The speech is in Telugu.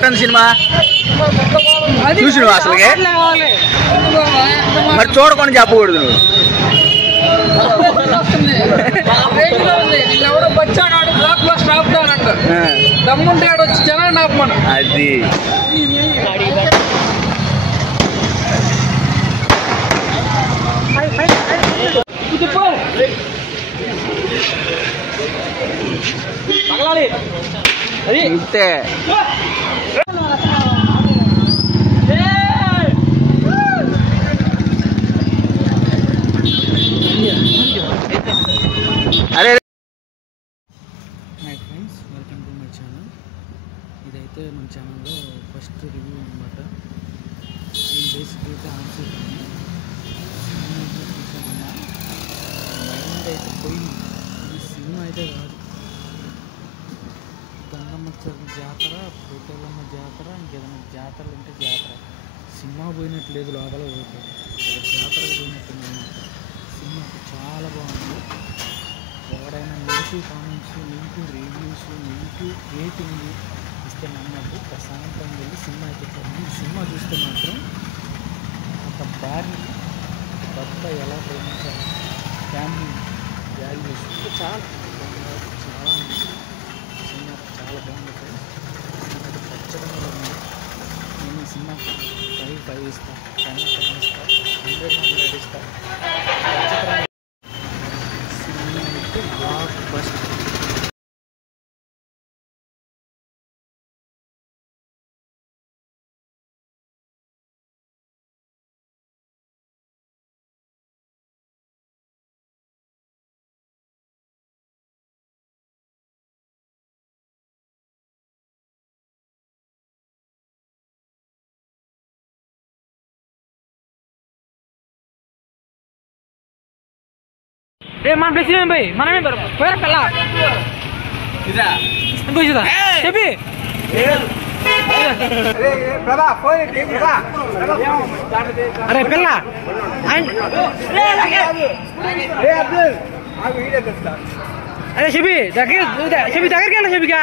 ఎట్టంది సినిమా చూసినావు అసలుకే? మరి చూడకుండా చెప్పకూడదు నువ్వు. ఎవడో బచ్చాడు బ్లాక్ బస్టర్ ఆపుతానంట, దమ్ముంటే ఆడు వచ్చి జనాన్ని ఆపమను. అది ఇంతే. అరే my friends, welcome to my channel. ఇదైతే మన ఛానల్లో ఫస్ట్ రివ్యూ అనమాట. నేను బేసిక్గా అయితే ఆన్సర్ మైండ్ అయితే పోయింది. ఈ సినిమా అయితే కాదు, గంగమ్మ జాతర, పోటేళ్ళమ్మ జాతర, ఇంకేదైనా జాతరలు ఉంటే జాతర. సినిమా పోయినట్టు లేదు, లోపల పోతుంది జాతరకు పోయినట్టు అనమాట. సినిమా చాలా బాగుంది. ఎవరైనా negative comments, negative reviews, negative rating ఇస్తే నమ్మద్దు. ప్రశాంతంగా వెళ్ళి సినిమా అయితే చూడండి. ఈ సినిమా చూస్తే మాత్రం ఒక భార్య భర్త ఎలా ప్రేమించాలి, ఫ్యామిలీ వాల్యూస్ చాలా చాలా ఉంది. సినిమా చాలా బాగుంది ఫ్రెండ్స్. సినిమా ఖచ్చితంగా ఉంది. నేను ఈ సినిమా 5 ఇస్తాను, 10 ఇస్తాను, 100 ఇస్తాను. సినిమా అయితే బ్లాక్ బస్టర్. మన ఫ్లెక్సీ పోయి మనమే పోయారా పిల్ల ఇంకో చూదా చెప్పి అరే పిల్ల అరే చెప్పి దగ్గరికి వెళ్ళా చెప్పిగా